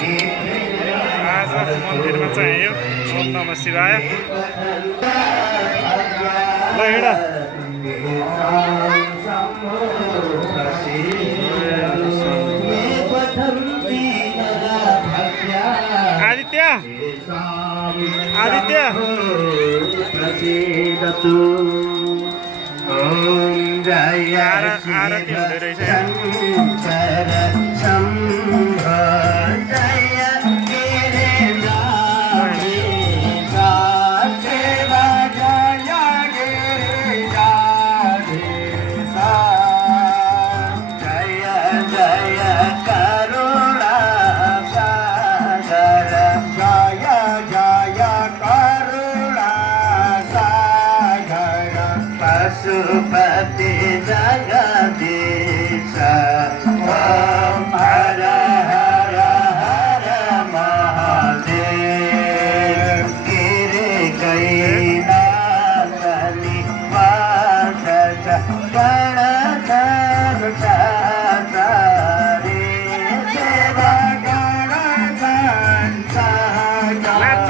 आज मन्दिरमा चाहिँ यो ओम नमः शिवाय ल हिँड आदित्य आदित्य आरती हुँदै रहेछ पशुपति जगदीश ओम हर हर हर महादेव गिरि कैलास निवास गणधर चाचारी सेवा गणधर चाचारी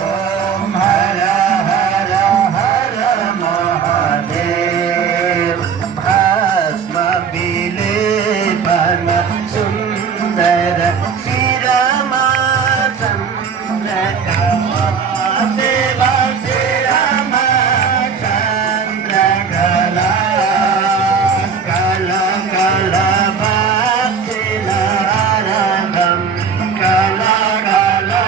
ओम हर हर हर महादेव भस्म विलेपन सुंदर श्रीरामा चंद्र सेवा श्रीरामा चंद्र कला कला कला भक्ति नारदम कला कला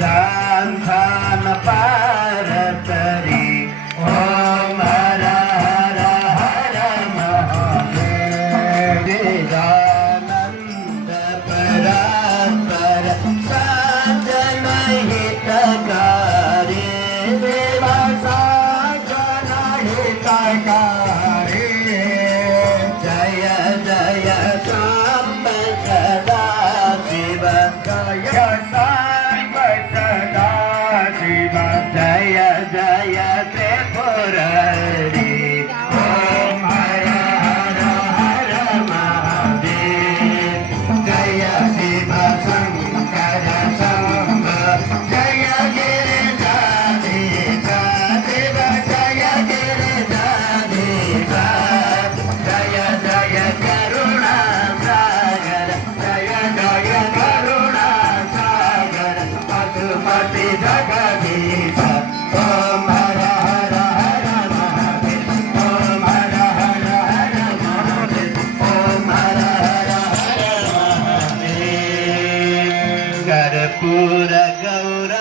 जान्थान पारतरी ओम हर हर हर महादेव वेदानन्द परात्पर साधन हितकारी देव साधन हितकारी जय जय साम्ब सदा शिव जय साम्ब सदा शिव जय जय त्रिपुरारी ओम हर हर हर महादेव जय शिव शंकर शंभ जय गिरिजाधीश शिव जय गिरिजाधीश जय जय करुणा सागर जय जय करुणा सागर पशुपति जगदीश ओम हर हर हर महादेव ओम हर हर हर महादेव ओम हर हर हर महादेव कर्पूर गौर